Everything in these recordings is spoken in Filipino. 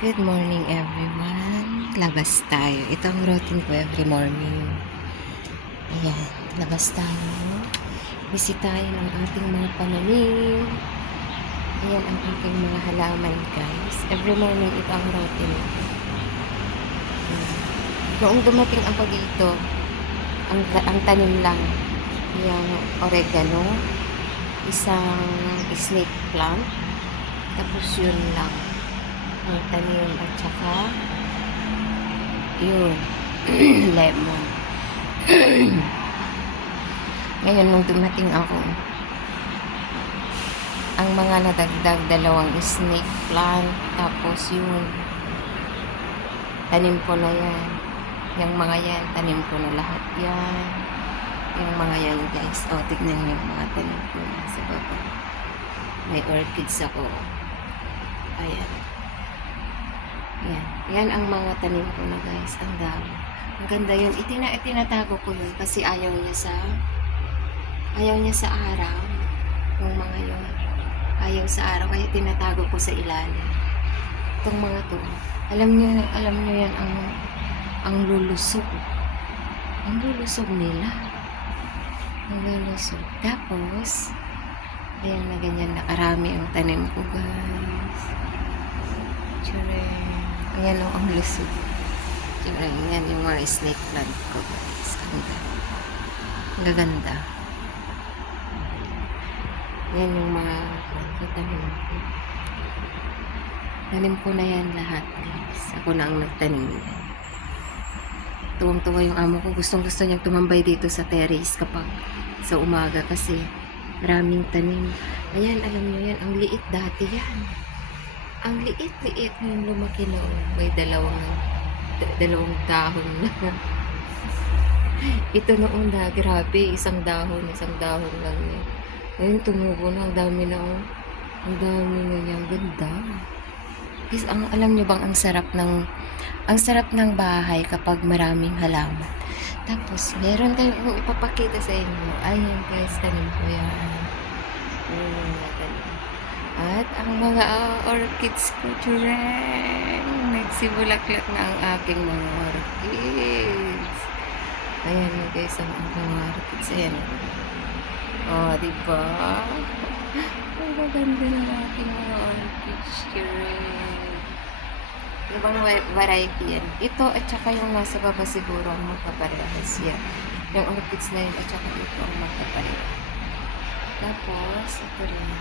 Good morning everyone. Labas tayo. Ito ang routine ko every morning. Ayan, labas tayo. Bisitahin ang ating mga pananim. Ayan ang aking mga halaman guys. Every morning ito ang routine ko. Noong dumating ako dito, ang tanim lang, yung oregano, isang snake plant, tapos yun lang ang tanim at saka yun lemon. Ngayon nung dumating ako, ang mga nadagdag dalawang snake plant, tapos yun tanim ko na yan, yung mga yan tanim ko na lahat yan, yung mga yan guys. O tignan nyo yung mga tanim ko na sa baba, may orchids ako. Ayan. Yan. Yan ang mga tanim ko na guys. Ang dami. Ang ganda yun. Itinatago ko yun kasi ayaw niya sa araw. Yung mga yun. Ayaw sa araw. Kaya tinatago ko sa ilalim. Itong mga to. Alam niyo yan ang lulusog. Ang lulusog nila. Ang lulusog. Tapos, ayan na ganyan. Nakarami ang tanim ko guys. Tsure. Ayan o, ang lusog. Yan yung mga snake plant ko guys. Ang gaganda. Yan yung mga tanim ko. Tanim ko na yan lahat guys. Ako na ang nagtanim yan. Tuwang-tuwa yung amo ko. Gustong-gusto niyang tumambay dito sa terrace kapag sa umaga kasi maraming tanim. Ayan, alam niyo yan. Ang liit dati yan. Ang liit-liit yung lumaki noon. May dalawang dahon na. Ito noon na, grabe, isang dahon lang yan. Ngayon tumubo na, ang dami na, oh. Ang dami na yan, ganda. Kasi alam nyo bang ang sarap ng bahay kapag maraming halaman. Tapos, meron tayong ipapakita sa inyo. Ayan guys, tanim ko yan. At ang mga orchids ko, tureng, nagsibulaklak na ang aking mga orchids. Ayan guys, ang aking mga orchids. Ayan. Oh, diba? Ang ganda ng aking mga orchids, tureng. Ibang variety yan. Ito at saka yung nasa baba siguro ang magkaparehas yan. Yung orchids na yun at saka ito ang magkaparehas. Tapos, ito rin.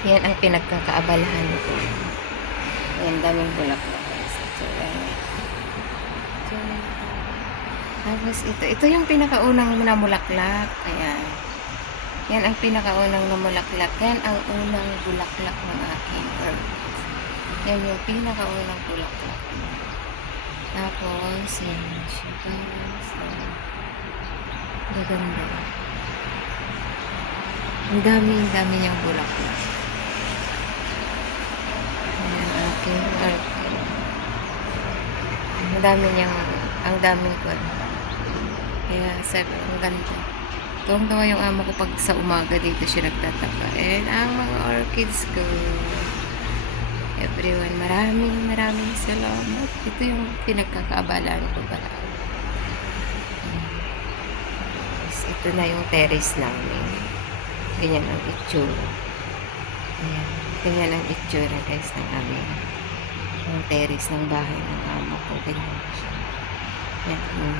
Yan ang pinagkakaabalahan ko. Yan, daming bulaklak. Tapos ito yung pinakaunang namulaklak. Ayan. Yan ang pinakaunang namulaklak. Yan ang unang bulaklak ng aking orchids. Yan yung pinakaunang bulaklak. Tapos, yan siya guys. Gaganda. Ang dami niyang bulaklak. Ayan, aking orchid. Ang daming ko. Kaya sabi, ang ganda. Tuwang-tuwa yung amo ko pag sa umaga dito siya nagtatapa. And ang mga orchids ko. Everyone, maraming salamat. Ito yung pinagkakaabalaan ko pala. Ito na yung terrace namin. Ganyan ang itsura. Ayan. Ganyan ang itsura guys ng amin. Yung terrace ng bahay ng amo ko. Ganyan siya. Ayan.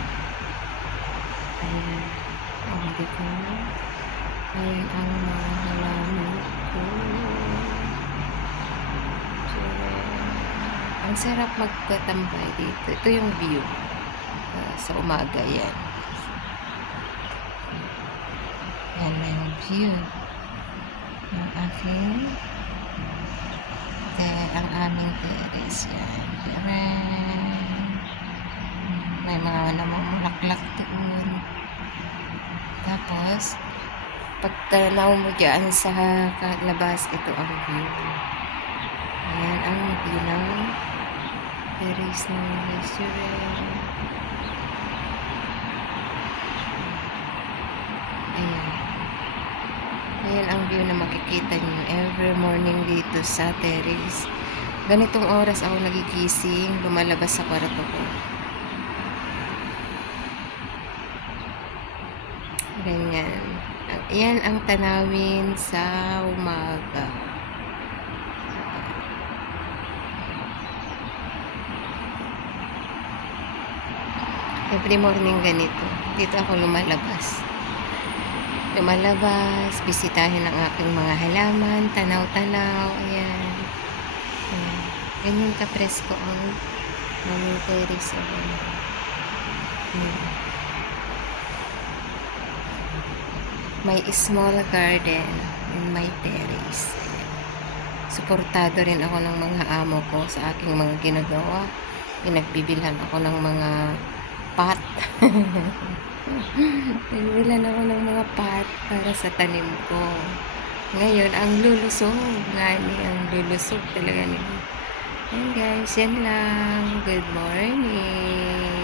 Ayan. Oh, dito. Ayan ang mga halaman ko. Ang sarap magtatambay dito. Ito yung view. Sa umaga yan. Yan ang view ng aking ang aming terrace yan. May mga namumulaklak doon. Tapos pagtanaw mo dyan sa labas, ito ang view. Ayan ang view ng terrace ng restaurant. Ayan. Ayan ang view na makikita nyo every morning dito sa terrace. Ganitong oras ako nagigising, lumalabas sa kwarto ko. Ganyan. Yan ang tanawin sa umaga. Every morning ganito. Dito ako lumalabas. Bisitahin ang aking mga halaman, tanaw-tanaw, ayan. Ayan. Ganyan ka-presko ang aming terrace. Ayan. May small garden in my terrace. Suportado rin ako ng mga amo ko sa aking mga ginagawa. Pinagbibilhan ako ng mga pot. Nagbilan ako ng mga pot para sa tanim ko. Ngayon, ang lulusog. Ang lulusog talaga nila. Ayan guys, yan lang. Good morning.